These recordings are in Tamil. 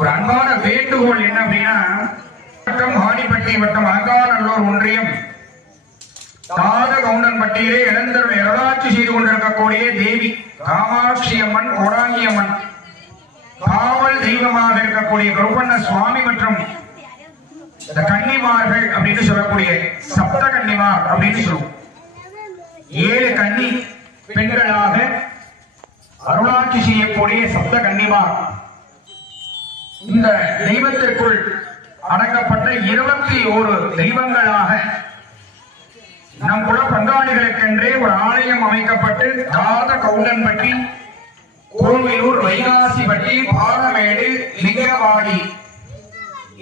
ஒரு அன்பான வேண்டுகோள் என்ன அப்படின்னா, ஆடிப்பட்டி வட்டம் அலங்காநல்லூர் ஒன்றியம் தாதகவுண்டன்பட்டியிலே இளந்தருள் எரளாட்சி செய்து கொண்டிருக்கக்கூடிய தேவி காமாட்சி அம்மன் கோடாங்கி அம்மன் காவல் தெய்வமாக இருக்கக்கூடிய கருப்பண்ண சுவாமி மற்றும் இந்த கன்னிமார்கள் அப்படின்னு சொல்லக்கூடிய சப்த கன்னிமார் அப்படின்னு சொல்லுவோம். 7 கன்னி பெண்களாக அருளாட்சி செய்யக்கூடிய சப்த கன்னிமார் இந்த தெய்வத்திற்குள் அடங்கப்பட்ட 21 தெய்வங்களாக நம் குல பங்காளிகளுக்கென்றே ஒரு ஆலயம் அமைக்கப்பட்டு தாதகவுண்டன்பட்டி, கோவிலூர், வைகாசிப்பட்டி, பாலமேடு, லிங்கவாடி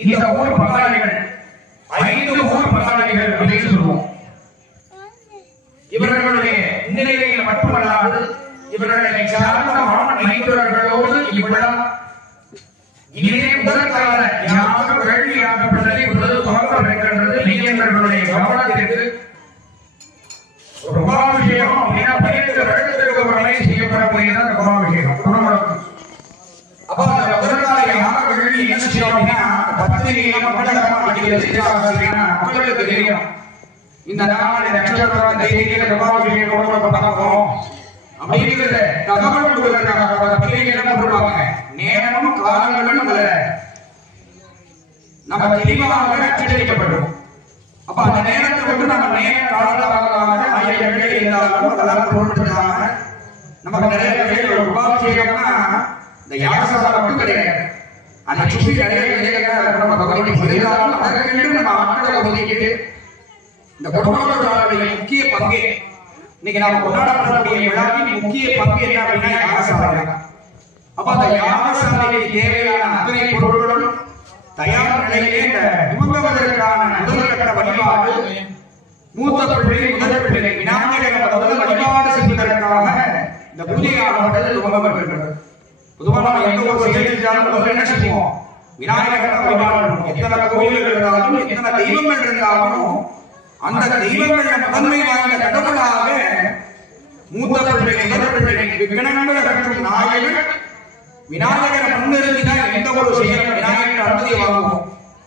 இந்த ஊர் பங்காளிகள் 5 ஊர் பங்காளிகள் அப்படின்னு சொல்லுவோம். இவர்களுடைய நிலையில் மட்டுமல்லாது இவர்களை சார்ந்த மாமன் மைத்துரர்களோடு இவ்விழா இதே முதற்கால யாக வேள்வியாகப்பட்டதை இப்பொழுது துவங்க வைக்கின்றது. லிங்கங்களுடைய கவனத்திற்கு கும்பாபிஷேகம் அப்படின்னா 12 வருடத்திற்கு ஒரு முறை செய்யப்படக்கூடியதான் அந்த கும்பாபிஷேகம் குடும்பம். அப்ப அந்த முதற்கால யாக வேள்வி என்ன செய்யும் அப்படின்னா மக்களுக்கு தெரியும் இந்த நாள் நட்சத்திரம் தேதியில கும்பாபிஷேகம் குடும்பம் அப்படிங்கிற தகவல் கொடுவதற்காக பத்திரிகை என்ன பண்ணுவாங்க, நேரமும் காலங்களும் நம்ம தெளிவாக அச்சடிக்கப்படும். அப்ப அந்த நேரத்தை வந்து நம்ம நேர காலமாக ஐயர்கள் இருந்தாலும் அதெல்லாம் பொருட்படுத்தாம நமக்கு நிறைய பேர் உபாபிஷேகம்னா இந்த யாகசாலை மட்டும் கிடையாது, அதை சுற்றி நிறைய நம்ம பகவான் அதற்கு நம்ம ஆட்களை ஒதுக்கிட்டு இந்த குடும்பங்களுடைய முக்கிய பங்கே இன்னைக்கு நாம கொண்டாடப்படக்கூடிய விழாவின் முக்கிய பங்கு என்ன அப்படின்னா யாகசாலை. அப்ப அந்த யாகசாலைக்கு தேவையான அத்தனை பொருட்களும் தயார் நிலையிலே இந்த துவங்குவதற்கான முதல்கட்ட வழிபாடு மூத்த பிள்ளை முதல் பிள்ளை விநாயகர் முதல் வழிபாடு செய்வதற்காக இந்த பூஜையாகப்பட்டது துவங்கப்பட்டிருக்கிறது. பொதுவாக நம்ம எந்த ஒரு செயல் செஞ்சாலும் முதல்ல என்ன செய்வோம், விநாயகர் வழிபாடு பண்ணுவோம். எத்தனை கோயில்கள் இருந்தாலும் எத்தனை தெய்வங்கள் இருந்தாலும் அந்த தெய்வங்கள் முதன்மை வாய்ந்த கடவுளாக மூத்த பிள்ளை முதல் பிள்ளை விகனங்கள் அகற்றும் நாயகர் விநாயகரை முன்னிறுத்திதான் எந்த ஒரு செயலும் விநாயகர் அனுமதி வாங்குவோம்.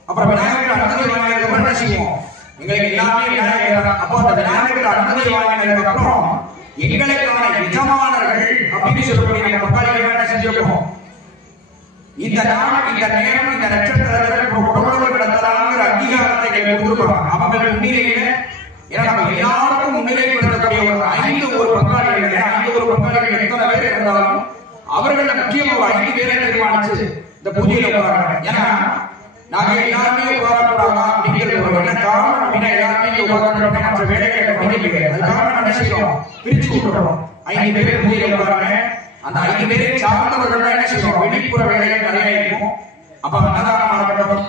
அப்புறம் விநாயகர் அனுமதி வாங்கினதுக்கு என்ன செய்வோம், எங்களுக்கு எல்லாமே விநாயகர். அப்போ அந்த விநாயகர் அனுமதி வாங்கினதுக்கு அப்புறம் எங்களுக்கான எஜமானர்கள் அப்படின்னு சொல்லக்கூடிய பங்காளிகள் என்ன செஞ்சிருக்கோம், இந்த நாள் இந்த நேரம் இந்த நட்சத்திரத்தில் உடம்பு நடத்தலாங்கிற அங்கீகாரத்தை எங்களுக்கு கொடுக்குறாங்க. அவங்க முன்னிலையில ஏன்னா நம்ம எல்லாருக்கும் முன்னிலைப்படுத்தக்கூடிய ஒரு 5 ஊர் பங்காளிகள் 5 ஊர் பங்காளிகள் எத்தனை பேர் இருந்தாலும் அவர்கள முக்கியம் ஒரு 5 பேரை தீர்மானிச்சு இந்த பூஜையில உட்காராங்க. ஏன்னா நாங்க எல்லாருமே உட்காரக்கூடாதா அப்படிங்கிறது ஒரு என்ன காரணம் அப்படின்னா எல்லாருமே உட்கார்ந்து மற்ற வேலைகளை பண்ணிக்க அதுக்காக நம்ம என்ன செய்யறோம், பிரிச்சு கொடுக்குறோம். 5 பேர் பூஜையில உட்காராங்க. அந்த 5 பேரை சார்ந்தவர்கள் என்ன செய்வோம், வெளிப்புற வேலைகள் நிறைய இருக்கும். அப்ப அன்னதானம் ஆகட்டும்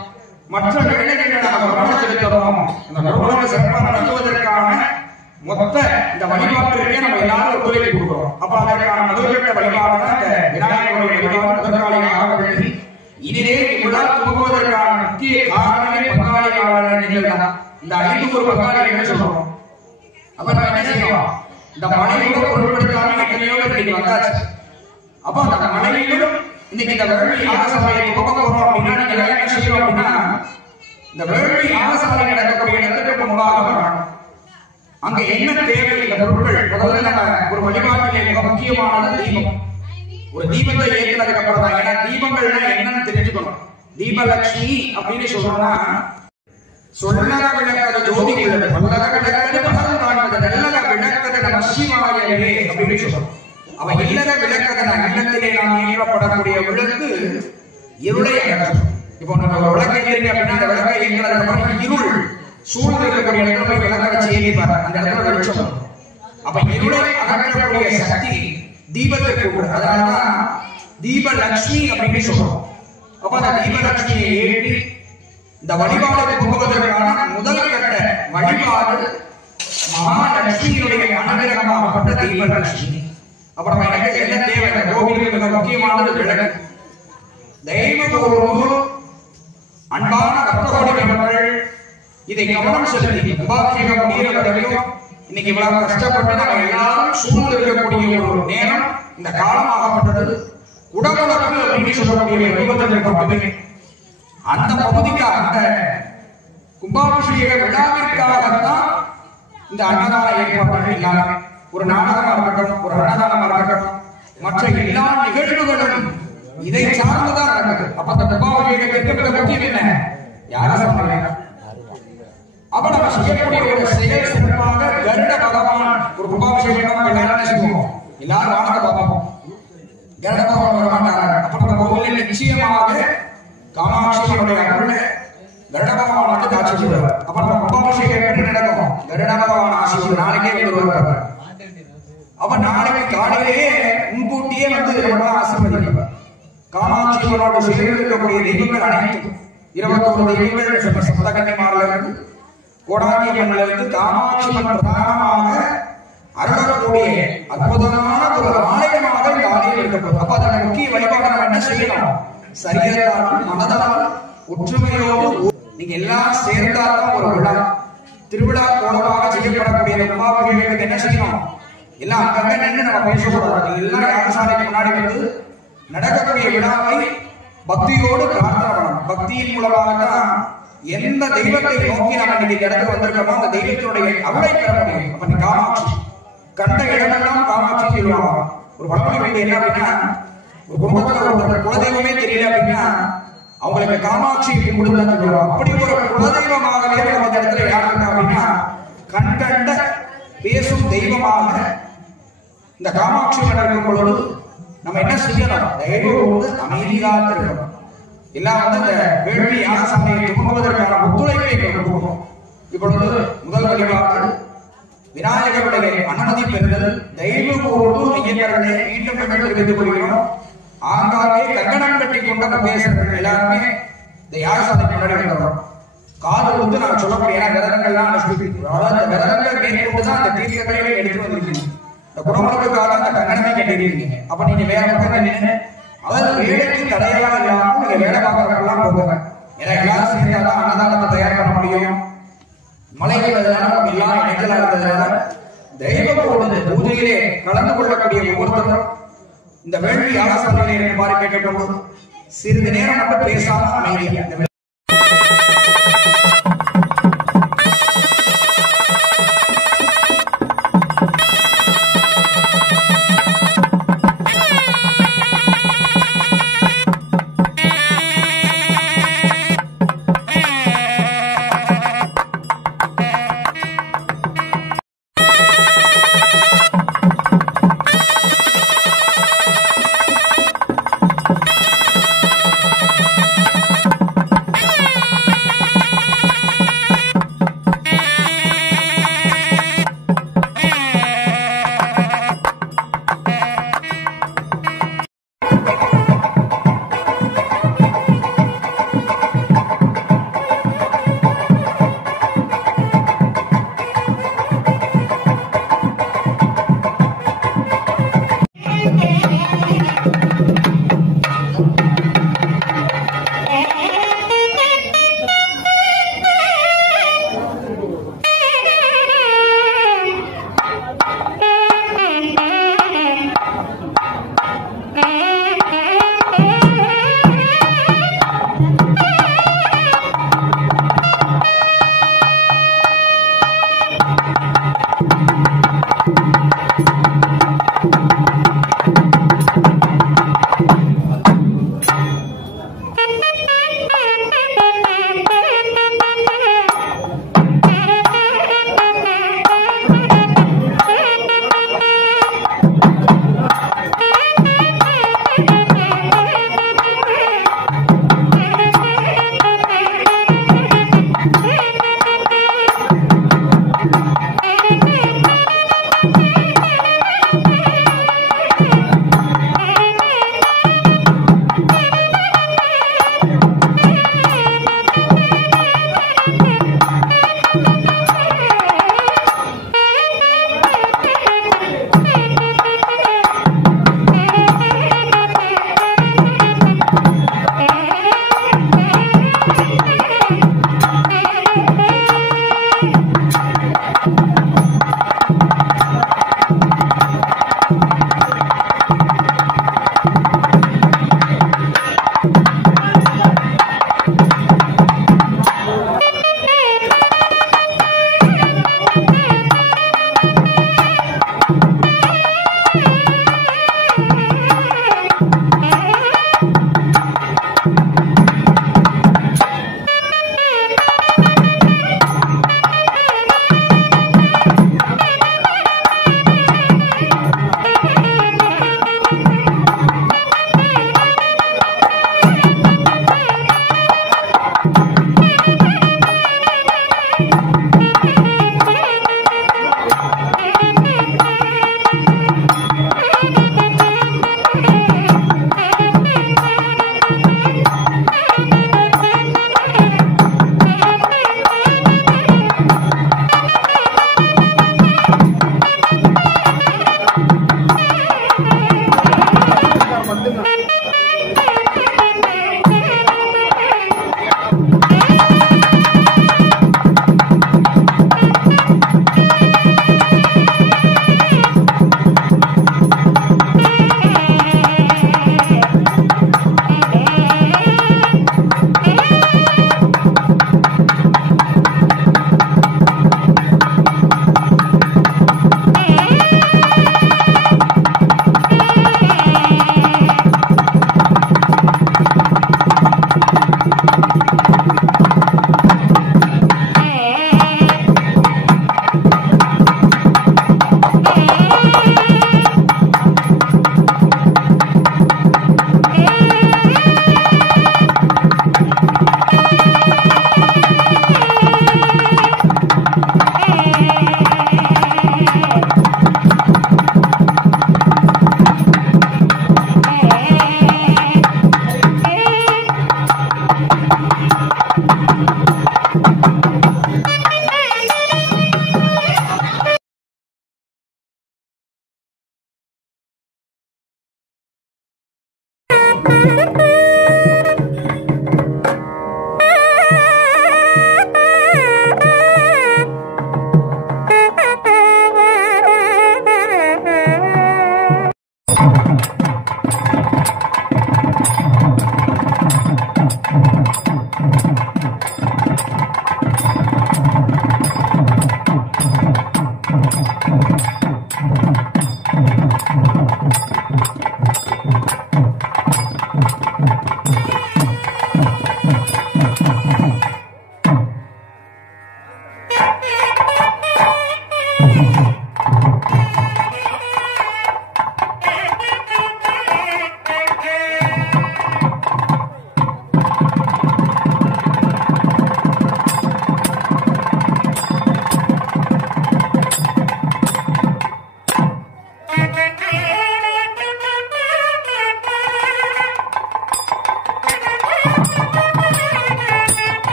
மற்ற வேலைகளை நாம கவனம் செலுத்தணும். இந்த குடும்பத்தை சிறப்பாக நடத்துவதற்கான மொத்த இந்த வழிபாட்டிற்கே நம்ம எல்லாரும் ஒத்துழைப்பு கொடுக்கிறோம். அப்ப அதற்கான முதற்கட்ட வழிபாடு தான் இந்த விநாயகருடைய வழிபாடு முதற்காலியாக எழுதி இதிலே விழா துவங்குவதற்கான முக்கிய காரணமே பங்காளிகள் தான். இந்த 5 ஊர் பங்காளிகள் சொல்றோம். அப்ப நம்ம என்ன செய்யணும், இந்த மனைவியோட பொருட்படுத்தாம எத்தனையோ இன்னைக்கு வந்தாச்சு. அப்ப அந்த மனைவியிலும் இன்னைக்கு இந்த வேள்வி யாகசாலையை துவங்க போறோம் அப்படின்னா நீங்க என்ன செய்யணும் அப்படின்னா இந்த வேள்வி யாகசாலை நடக்கக்கூடிய இடத்துக்கு முன்பாக வரணும். அங்க என்ன தேவை இந்த பொருட்கள்? முதல்ல நம்ம ஒரு வழிபாட்டிலே மிக முக்கியமானது தீபம். ஒரு தீபத்தை ஏற்றினதுக்கு அப்புறம் தான், ஏன்னா தீபங்கள்னா என்னன்னு தெரிஞ்சுக்கணும். தீபலட்சுமி அப்படின்னு சொல்றோம்னா சொல்லல விளக்கது ஜோதி உள்ளது, பல்லக விளக்கது பகல் காண்பது, நல்லக விளக்கது நம சிவாயவே அப்படின்னு சொல்றோம். அவ இல்லற விளக்கது இல்லத்திலே நாம் ஏற்றப்படக்கூடிய விளக்கு இருளை அகற்றும். இப்போ நம்ம விளக்கு ஏற்றி அப்படின்னா அந்த விளக்கை ஏற்றதுக்கு அப்புறம் இருள் சூழ்ந்து இருக்கக்கூடிய இடத்துல போய் விளக்க வச்சு ஏறிப்பார், அந்த இடத்துல வெளிச்சம். அப்ப இருளை அகற்றக்கூடிய சக்தி தீபத்திற்கு கூட, அதனாலதான் தீபலட்சுமி அப்படின்னு சொல்றோம். அப்ப அந்த தீபலட்சுமியை ஏற்றி இந்த வழிபாடு போவதற்கான முதல் கட்ட வழிபாடு மகாலட்சுமியினுடைய அனுகிரகமாகப்பட்ட தீபலட்சுமி. அப்ப நம்ம எனக்கு என்ன தேவை? கோவிலுக்கு மிக முக்கியமானது விளக்கு. தெய்வ அன்பான பக்தகோடி மக்கள் இதை கவனம் செலுத்தி உபாபிஷேகம் முடிகிற வரைக்கும் இன்னைக்கு இவ்வளவு கஷ்டப்பட்டு நம்ம எல்லாரும் சூழ்ந்து இருக்கக்கூடிய ஒரு நேரம், இந்த காலமாகப்பட்டது குடமுழக்கு அப்படின்னு சொல்லக்கூடிய 25 அந்த பகுதிக்காக, அந்த கும்பாபிஷேக விழாவிற்காகத்தான் இந்த அன்னதான ஏற்பாடுகள் எல்லாமே. ஒரு நாடகமா இருக்கட்டும், ஒரு அன்னதானமா இருக்கட்டும், மற்ற எல்லா நிகழ்வுகளும் இதை சார்ந்துதான் நடக்குது. அப்ப அந்த கும்பாபிஷேகத்திற்கு முக்கியம் என்ன? யாரும் சொல்றாங்க. அப்ப நம்ம செய்யக்கூடிய ஒரு செயல் சிறப்பாக கருட பகவான் ஒரு கும்பாபிஷேகம் எல்லாரும் செய்வோம், எல்லாரும் வானத்தை பார்ப்போம். கருட பகவான் வரமாட்டாங்க. அப்ப நம்ம கோவிலில் நிச்சயமாக காமாட்சியினுடைய அருள் கருட பகவான் வந்து காட்சி செய்வார். அப்ப நம்ம கும்பாபிஷேகம் எப்படி நடக்கும்? கருட பகவான் ஆசி நாளைக்கே வந்து வருவார். அப்ப நாளைக்கு காலையிலேயே முன்கூட்டியே வந்து நம்ம ஆசீர்வதிப்பார். காமாட்சியோட சேர்ந்து இருக்கக்கூடிய தெய்வங்கள் அனைத்தும் 21 தெய்வங்கள் சப்தகன்னிமார்ல இருந்து கோடாங்கியம்மன்ல இருந்து காமாட்சியம்மன் பிரதானமாக அருளக்கூடிய அற்புதமான ஒரு ஆலயமாக இந்த ஆலயம் இருக்கப்படுது. அப்ப அதன் முக்கிய வழிபாடு நம்ம என்ன செய்யணும்? சரீரத்தாலும் மனதாலும் ஒற்றுமையோடு நீங்க எல்லாம் சேர்ந்தாதான் ஒரு விழா, திருவிழா கோலமாக செய்யப்படக்கூடிய கும்பாபிஷேகத்துக்கு என்ன செய்யணும்? எல்லாம் அங்கங்க நின்று நம்ம பேசக்கூடாது. எல்லாம் யாகசாலைக்கு முன்னாடி வந்து நடக்கக்கூடிய விழாவை பக்தியோடு பிரார்த்தனை பண்ணணும். பக்தியின் மூலமாகத்தான் எந்த தெய்வத்தை நோக்கி நம்ம இன்னைக்கு இடத்துல வந்திருக்கோமோ அந்த தெய்வத்தினுடைய அருளை பெற முடியும். அப்ப நீ காமாட்சி கண்ட இடமெல்லாம் காமாட்சி சொல்லுவாங்க. ஒரு பழமொழி என்ன அப்படின்னா, ஒரு குடும்பத்துல ஒரு குலதெய்வமே தெரியல அப்படின்னா அவங்களுக்கு காமாட்சி குடும்பம் சொல்லுவாங்க. அப்படி ஒரு குலதெய்வமாகவே நம்ம இந்த இடத்துல யார் இருக்கா அப்படின்னா கண்கண்ட பேசும் தெய்வமாக இந்த காமாட்சி இருக்கும் பொழுது நம்ம என்ன செய்யணும்? தெய்வம் அமைதியாக இருக்கணும். எல்லாம் வந்து இந்த வேள்வி யாகசாலையை துவங்குவதற்கான ஒத்துழைப்பை கொடுக்கணும். இப்பொழுது முதல் வழிபாடு விநாயகருடைய அனுமதி பெறுதல். தெய்வத்தோடு ஐயர்களை மீண்டும் தெரிவித்துக் கொள்கிறோம். ஆங்காங்கே கங்கணம் கட்டி கொண்ட பிரதேசங்கள் எல்லாருமே இந்த யாகசாலை முன்னாடி வந்துடுறோம். காது கொடுத்து நான் சொல்லக்கூடிய விரதங்கள்லாம் அனுஷ்டிக்கிறோம். அதாவது இந்த விரதங்கள் மேற்கொண்டுதான் அந்த தீர்க்கங்களை எடுத்து வந்திருக்கீங்க. இந்த குடும்பத்துக்காக அந்த கங்கணமே கட்டிருக்கீங்க. அப்ப நீங்க வேற பக்கம் நின்று அதாவது வேலைக்கு தடையெல்லாம் இல்லாமல் நீங்க வேலை பார்க்கறதுக்கெல்லாம் போங்க. ஏன்னா எல்லாரும் சேர்ந்தாதான் அன்னதானத்தை தயார் பண்ண முடியும். மழை பெய்வதனால நம்ம எல்லாம் இணைச்சலா இருந்ததுனால தெய்வத்தோடு பூஜையிலே கலந்து கொள்ளக்கூடிய ஒவ்வொருத்தரும் இந்த வேள்வி யாகசாலையிலே இருக்குமாறு கேட்கப்படும். சிறிது நேரம் மட்டும் பேசாம அமைதியா